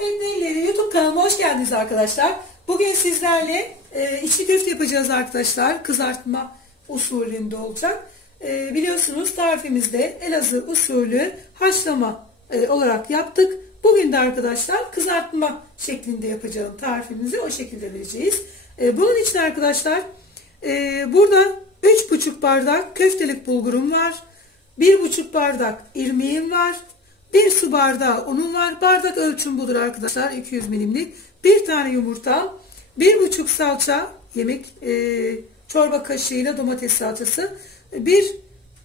Tarifleri YouTube kanalıma hoş geldiniz arkadaşlar. Bugün sizlerle içli köfte yapacağız arkadaşlar. Kızartma usulünde olacak. Biliyorsunuz tarifimizde Elazığ usulü haşlama olarak yaptık. Bugün de arkadaşlar kızartma şeklinde yapacağım tarifimizi o şekilde vereceğiz. Bunun için arkadaşlar burada 3,5 bardak köftelik bulgurum var. 1,5 bardak irmiğim var. 1 su bardağı unum var. Bardak ölçüm budur arkadaşlar. 200 milimlik. 1 tane yumurta. 1,5 salça yemek çorba kaşığıyla domates salçası. 1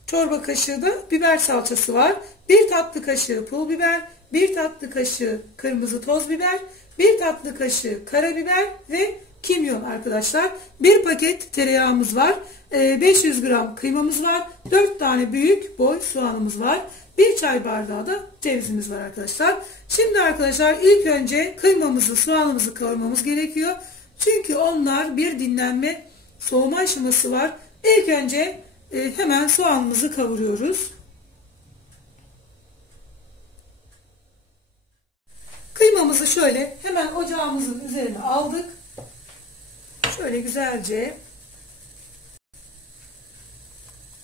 çorba kaşığı da biber salçası var. 1 tatlı kaşığı pul biber. 1 tatlı kaşığı kırmızı toz biber. 1 tatlı kaşığı karabiber ve kimyon arkadaşlar. 1 paket tereyağımız var. 500 gram kıymamız var. 4 tane büyük boy soğanımız var. 1 çay bardağı da cevizimiz var arkadaşlar. Şimdi arkadaşlar ilk önce kıymamızı, soğanımızı kavurmamız gerekiyor. Çünkü onlar bir dinlenme, soğuma aşaması var. İlk önce hemen soğanımızı kavuruyoruz. Kıymamızı şöyle hemen ocağımızın üzerine aldık. Şöyle güzelce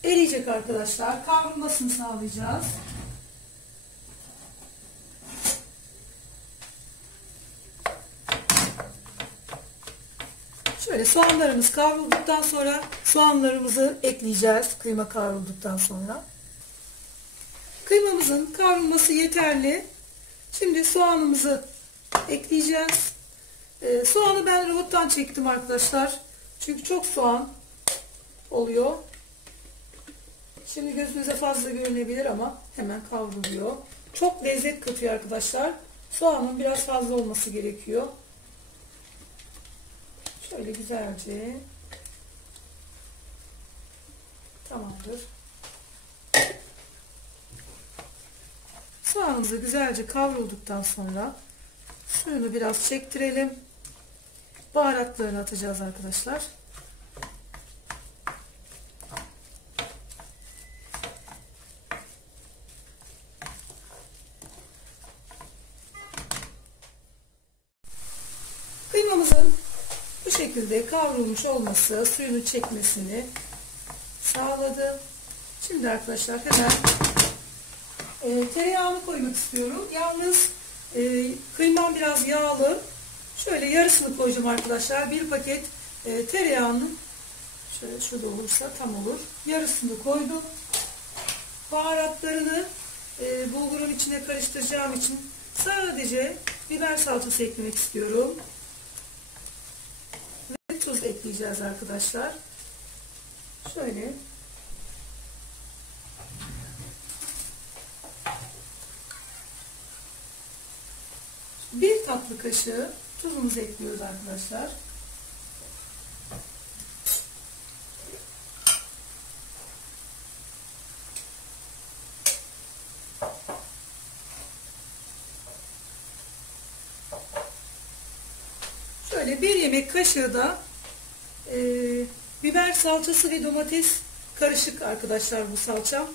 eriyecek arkadaşlar. Kavrulmasını sağlayacağız. Şöyle soğanlarımız kavrulduktan sonra soğanlarımızı ekleyeceğiz. Kıyma kavrulduktan sonra. Kıymamızın kavrulması yeterli. Şimdi soğanımızı ekleyeceğiz. Soğanı ben robottan çektim arkadaşlar. Çünkü çok soğan oluyor. Şimdi gözünüze fazla görünebilir ama hemen kavruluyor. Çok lezzet katıyor arkadaşlar. Soğanın biraz fazla olması gerekiyor. Şöyle güzelce. Tamamdır. Soğanımızı güzelce kavrulduktan sonra suyunu biraz çektirelim. Baharatlarını atacağız arkadaşlar. Kıymamızın bu şekilde kavrulmuş olması suyunu çekmesini sağladı. Şimdi arkadaşlar hemen tereyağını koymak istiyorum. Yalnız kıymam biraz yağlı. Şöyle yarısını koyacağım arkadaşlar. 1 paket tereyağının şöyle şurada olursa tam olur. Yarısını koydum. Baharatlarını bulgurun içine karıştıracağım için sadece biber salçası eklemek istiyorum. Ve tuz ekleyeceğiz arkadaşlar. Şöyle. Bir tatlı kaşığı tuzumuzu ekliyoruz arkadaşlar. Şöyle 1 yemek kaşığı da biber salçası ve domates karışık arkadaşlar bu salçam.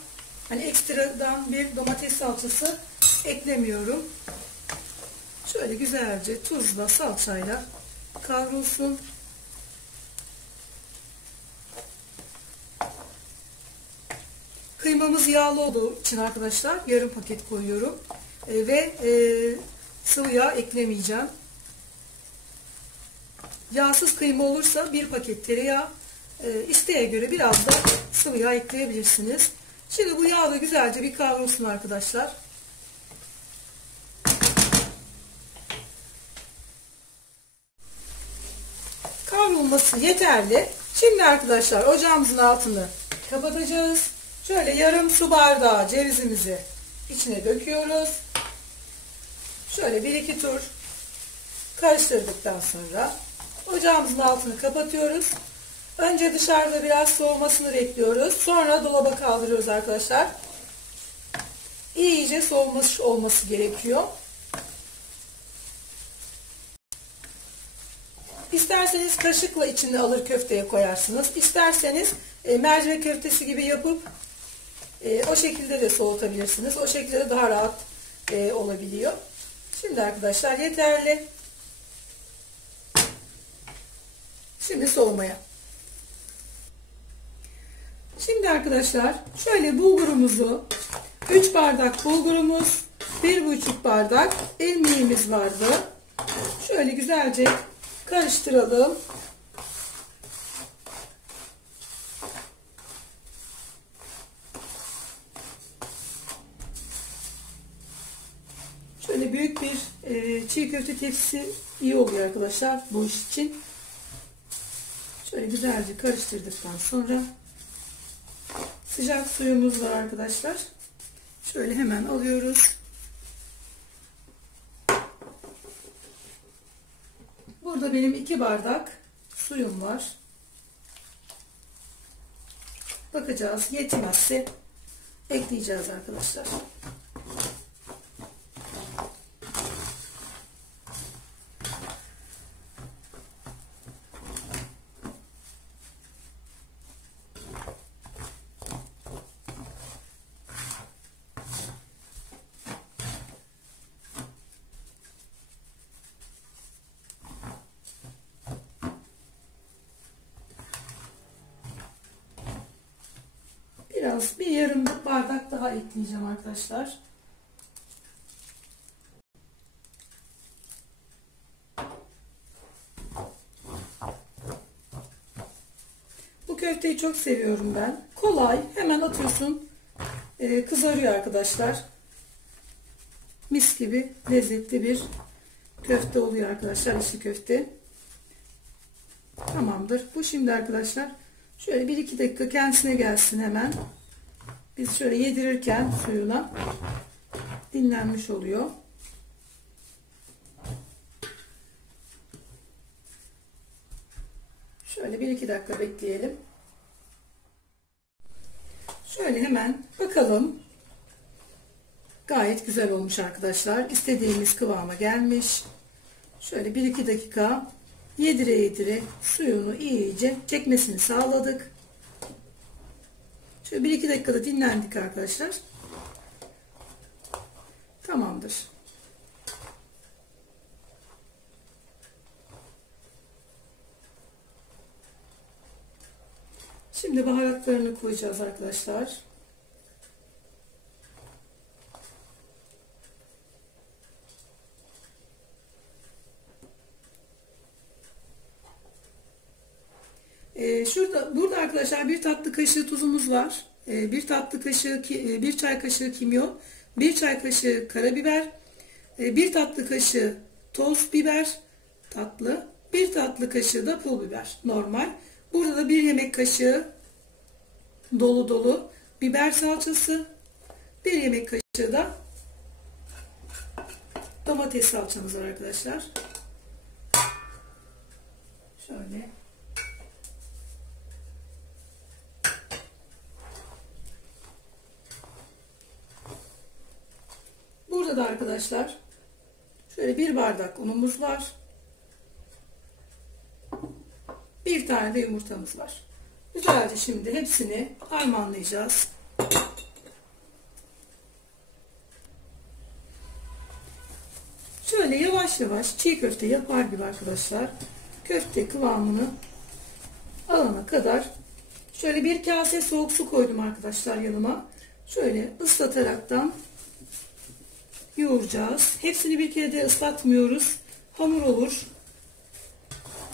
Hani ekstradan bir domates salçası eklemiyorum. Şöyle güzelce tuzla salçayla kavrulsun. Kıymamız yağlı olduğu için arkadaşlar yarım paket koyuyorum. Ve sıvı yağ eklemeyeceğim. Yağsız kıyma olursa 1 paket tereyağı, isteğe göre biraz da sıvı yağ ekleyebilirsiniz. Şimdi bu yağ da güzelce bir kavrulsun arkadaşlar. Kavrulması yeterli. Şimdi arkadaşlar ocağımızın altını kapatacağız. Şöyle yarım su bardağı cevizimizi içine döküyoruz. Şöyle 1-2 tur karıştırdıktan sonra ocağımızın altını kapatıyoruz. Önce dışarıda biraz soğumasını bekliyoruz. Sonra dolaba kaldırıyoruz arkadaşlar. İyice soğumuş olması gerekiyor. İsterseniz kaşıkla içine alır köfteye koyarsınız. İsterseniz mercimek köftesi gibi yapıp o şekilde de soğutabilirsiniz. O şekilde de daha rahat olabiliyor. Şimdi arkadaşlar yeterli. Şimdi soğumaya. Şimdi arkadaşlar şöyle bulgurumuzu 3 bardak bulgurumuz, 1,5 bardak irmiğimiz vardı. Şöyle güzelce karıştıralım. Şöyle büyük bir çiğ köfte tepsisi iyi oluyor arkadaşlar bu iş için. Şöyle güzelce karıştırdıktan sonra sıcak suyumuz var arkadaşlar. Şöyle hemen alıyoruz. Burada benim 2 bardak suyum var. Bakacağız, yetmezse ekleyeceğiz arkadaşlar. Bir yarım bardak daha ekleyeceğim arkadaşlar. Bu köfteyi çok seviyorum ben. Kolay, hemen atıyorsun, kızarıyor arkadaşlar. Mis gibi lezzetli bir köfte oluyor arkadaşlar, içli köfte. Tamamdır. Bu şimdi arkadaşlar şöyle 1-2 dakika kendisine gelsin hemen. Biz şöyle yedirirken suyuna dinlenmiş oluyor. Şöyle 1-2 dakika bekleyelim. Şöyle hemen bakalım. Gayet güzel olmuş arkadaşlar. İstediğimiz kıvama gelmiş. Şöyle 1-2 dakika yedire yedire suyunu iyice çekmesini sağladık. Şöyle 1-2 dakikada dinlendik arkadaşlar. Tamamdır. Şimdi baharatlarını koyacağız arkadaşlar. Burada arkadaşlar 1 tatlı kaşığı tuzumuz var. 1 tatlı kaşığı, 1 çay kaşığı kimyon, 1 çay kaşığı karabiber, 1 tatlı kaşığı toz biber tatlı, 1 tatlı kaşığı da pul biber normal. Burada da 1 yemek kaşığı dolu dolu biber salçası, 1 yemek kaşığı da domates salçamız var arkadaşlar. Şöyle. Burada da arkadaşlar şöyle 1 bardak unumuz var. 1 tane de yumurtamız var. Güzelce şimdi hepsini harmanlayacağız. Şöyle yavaş yavaş çiğ köfte yapar gibi arkadaşlar köfte kıvamını alana kadar şöyle 1 kase soğuk su koydum arkadaşlar yanıma. Şöyle ıslataraktan yoğuracağız. Hepsini bir kere de ıslatmıyoruz. Hamur olur.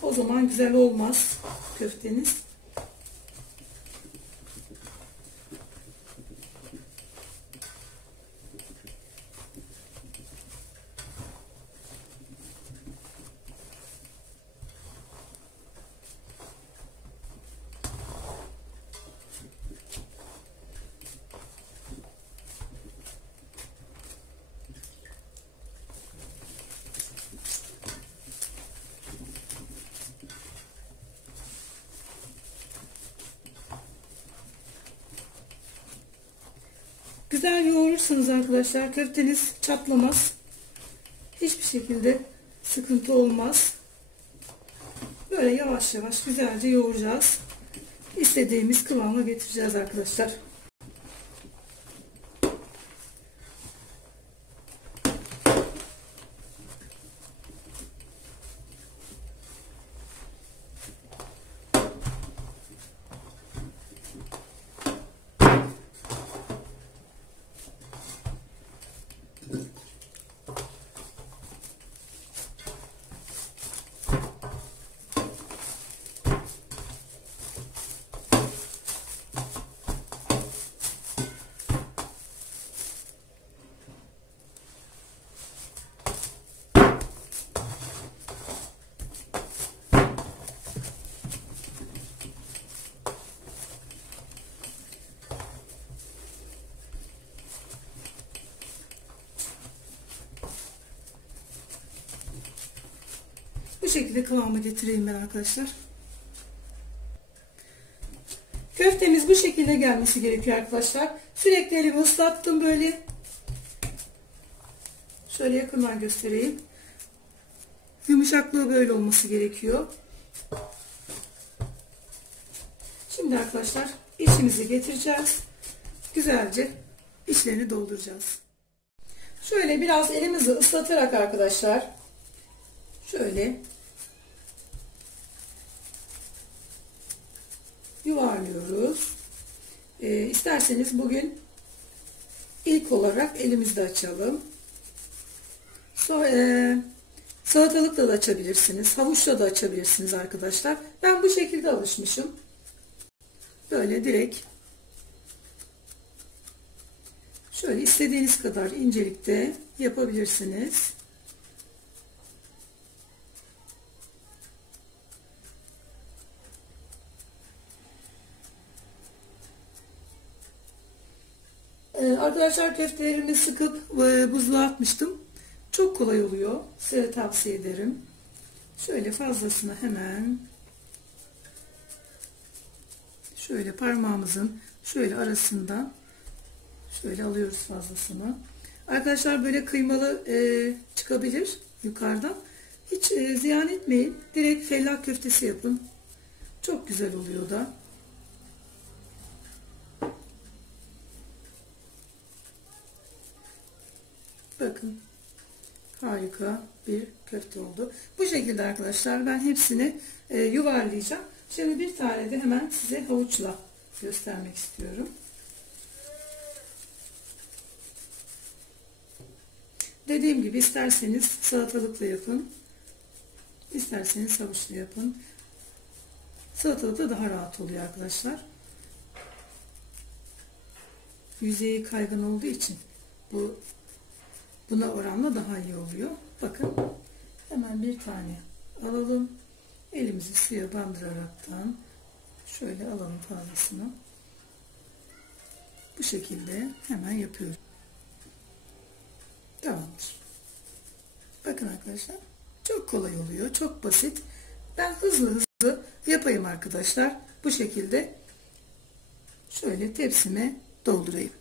O zaman güzel olmaz köfteniz. Güzel yoğurursanız arkadaşlar köfteniz çatlamaz. Hiçbir şekilde sıkıntı olmaz. Böyle yavaş yavaş güzelce yoğuracağız. İstediğimiz kıvama getireceğiz arkadaşlar. Bu şekilde kıvamı getireyim ben arkadaşlar. Köftemiz bu şekilde gelmesi gerekiyor arkadaşlar. Sürekli elimi ıslattım böyle. Şöyle yakından göstereyim. Yumuşaklığı böyle olması gerekiyor. Şimdi arkadaşlar içimizi getireceğiz. Güzelce içlerini dolduracağız. Şöyle biraz elimizi ıslatarak arkadaşlar şöyle yuvarlıyoruz. İsterseniz bugün ilk olarak elimizde açalım. Salatalıkla da açabilirsiniz. Havuçla da açabilirsiniz arkadaşlar. Ben bu şekilde alışmışım. Böyle direkt şöyle istediğiniz kadar incelikte yapabilirsiniz. Arkadaşlar köftelerimi sıkıp buzluğa atmıştım. Çok kolay oluyor. Size tavsiye ederim. Şöyle fazlasını hemen şöyle parmağımızın şöyle arasından şöyle alıyoruz fazlasını. Arkadaşlar böyle kıymalı çıkabilir yukarıdan. Hiç ziyan etmeyin. Direkt fellah köftesi yapın. Çok güzel oluyor da. Bakın. Harika bir köfte oldu. Bu şekilde arkadaşlar ben hepsini yuvarlayacağım. Şimdi bir tane de hemen size havuçla göstermek istiyorum. Dediğim gibi isterseniz salatalıkla yapın. İsterseniz havuçla yapın. Salatalıkla daha rahat oluyor arkadaşlar. Yüzeyi kaygan olduğu için buna oranla daha iyi oluyor. Bakın hemen bir tane alalım. Elimizi suya bandıraraktan şöyle alalım fazlasını. Bu şekilde hemen yapıyorum. Tamamdır. Bakın arkadaşlar çok kolay oluyor. Çok basit. Ben hızlı yapayım arkadaşlar. Bu şekilde şöyle tepsime doldurayım.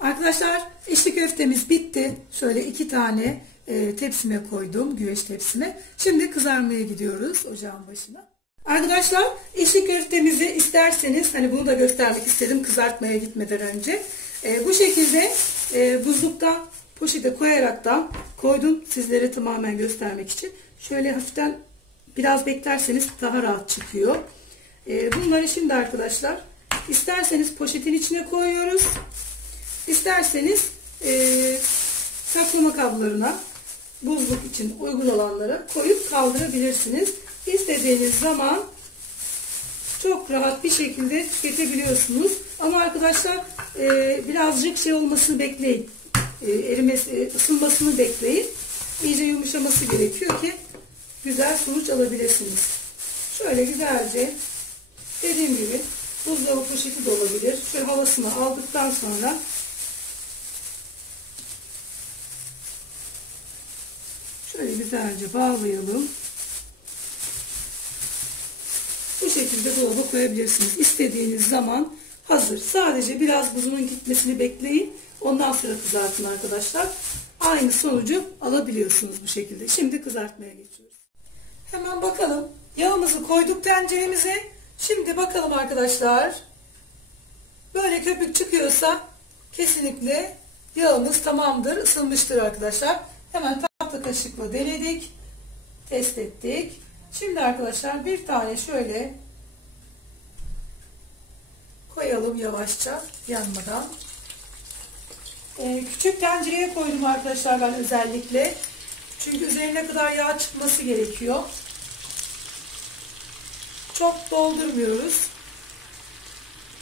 Arkadaşlar içli köftemiz bitti. Şöyle 2 tane tepsime koydum. Güveç tepsime. Şimdi kızarmaya gidiyoruz ocağın başına. Arkadaşlar içli köftemizi isterseniz hani bunu da göstermek istedim kızartmaya gitmeden önce. Bu şekilde buzlukta poşete koyarak da koydum sizlere tamamen göstermek için. Şöyle hafiften biraz beklerseniz daha rahat çıkıyor. Bunları şimdi arkadaşlar isterseniz poşetin içine koyuyoruz. İsterseniz saklama kablarına buzluk için uygun olanlara koyup kaldırabilirsiniz. İstediğiniz zaman çok rahat bir şekilde tüketebiliyorsunuz. Ama arkadaşlar birazcık şey olmasını bekleyin. Isınmasını bekleyin. İyice yumuşaması gerekiyor ki güzel sonuç alabilirsiniz. Şöyle güzelce dediğim gibi buzdolabı poşeti de olabilir. Şöyle havasını aldıktan sonra şöyle güzelce bağlayalım. Bu şekilde dolaba koyabilirsiniz. İstediğiniz zaman hazır. Sadece biraz buzunun gitmesini bekleyin. Ondan sonra kızartın arkadaşlar. Aynı sonucu alabiliyorsunuz bu şekilde. Şimdi kızartmaya geçiyoruz. Hemen bakalım. Yağımızı koyduk tenceremize. Şimdi bakalım arkadaşlar. Böyle köpük çıkıyorsa kesinlikle yağımız tamamdır. Isınmıştır arkadaşlar. Hemen tatlı kaşıkla denedik. Test ettik. Şimdi arkadaşlar bir tane şöyle koyalım yavaşça yanmadan. Küçük tencereye koydum arkadaşlar ben özellikle. Çünkü üzerine kadar yağ çıkması gerekiyor. Çok doldurmuyoruz.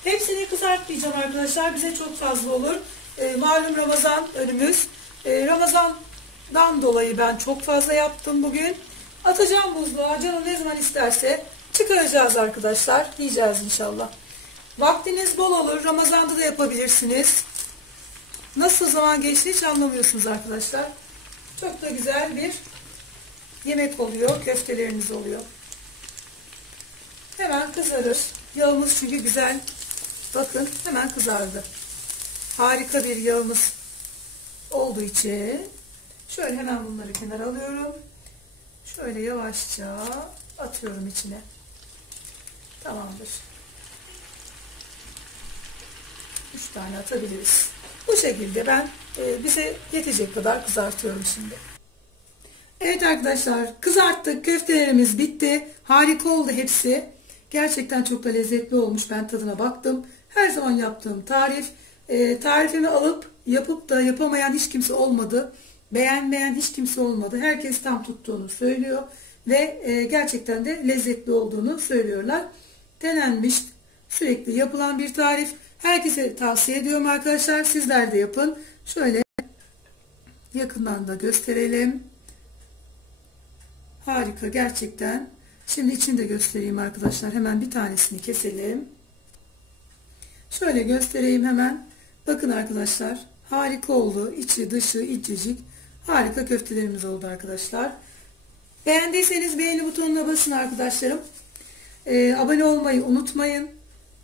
Hepsini kızartmayacağım arkadaşlar. Bize çok fazla olur. Malum Ramazan önümüz. Ramazan'dan dolayı ben çok fazla yaptım bugün. Atacağım buzluğa. Canım ne zaman isterse çıkaracağız arkadaşlar. Yiyeceğiz inşallah. Vaktiniz bol olur. Ramazan'da da yapabilirsiniz. Nasıl zaman geçti hiç anlamıyorsunuz arkadaşlar. Çok da güzel bir yemek oluyor, köfteleriniz oluyor. Hemen kızarır. Yağımız çünkü güzel. Bakın hemen kızardı. Harika bir yağımız olduğu için şöyle hemen bunları kenara alıyorum. Şöyle yavaşça atıyorum içine. Tamamdır. 3 tane atabiliriz. Bu şekilde ben bize yetecek kadar kızartıyorum şimdi. Evet arkadaşlar, kızarttık. Köftelerimiz bitti. Harika oldu hepsi. Gerçekten çok da lezzetli olmuş. Ben tadına baktım. Her zaman yaptığım tarif. Tarifimi alıp yapıp da yapamayan hiç kimse olmadı. Beğenmeyen hiç kimse olmadı. Herkes tam tuttuğunu söylüyor. Ve gerçekten de lezzetli olduğunu söylüyorlar. Denenmiş, sürekli yapılan bir tarif. Herkese tavsiye ediyorum arkadaşlar. Sizler de yapın. Şöyle yakından da gösterelim. Harika gerçekten. Şimdi içini de göstereyim arkadaşlar. Hemen bir tanesini keselim. Şöyle göstereyim hemen. Bakın arkadaşlar. Harika oldu. İçi dışı incecik. Harika köftelerimiz oldu arkadaşlar. Beğendiyseniz beğeni butonuna basın arkadaşlarım. Abone olmayı unutmayın.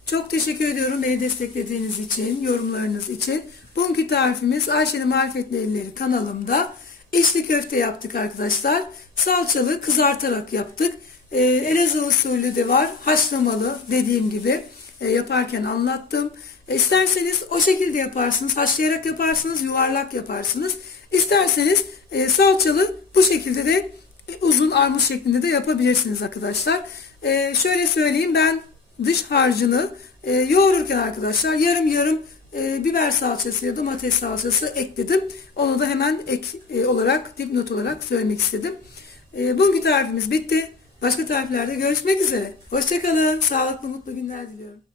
Çok teşekkür ediyorum beni desteklediğiniz için, yorumlarınız için. Bugünkü tarifimiz Ayşe'nin Marifetli Elleri kanalımda. İçli köfte yaptık arkadaşlar. Salçalı kızartarak yaptık. Elazığ usulü de var. Haşlamalı dediğim gibi yaparken anlattım. İsterseniz o şekilde yaparsınız. Haşlayarak yaparsınız. Yuvarlak yaparsınız. İsterseniz salçalı bu şekilde de uzun armut şeklinde de yapabilirsiniz arkadaşlar. Şöyle söyleyeyim, ben dış harcını yoğururken arkadaşlar yarım yarım biber salçası ya domates salçası ekledim. Onu da hemen ek olarak dipnot olarak söylemek istedim. Bugünkü tarifimiz bitti. Başka tariflerde görüşmek üzere. Hoşça kalın. Sağlıklı mutlu günler diliyorum.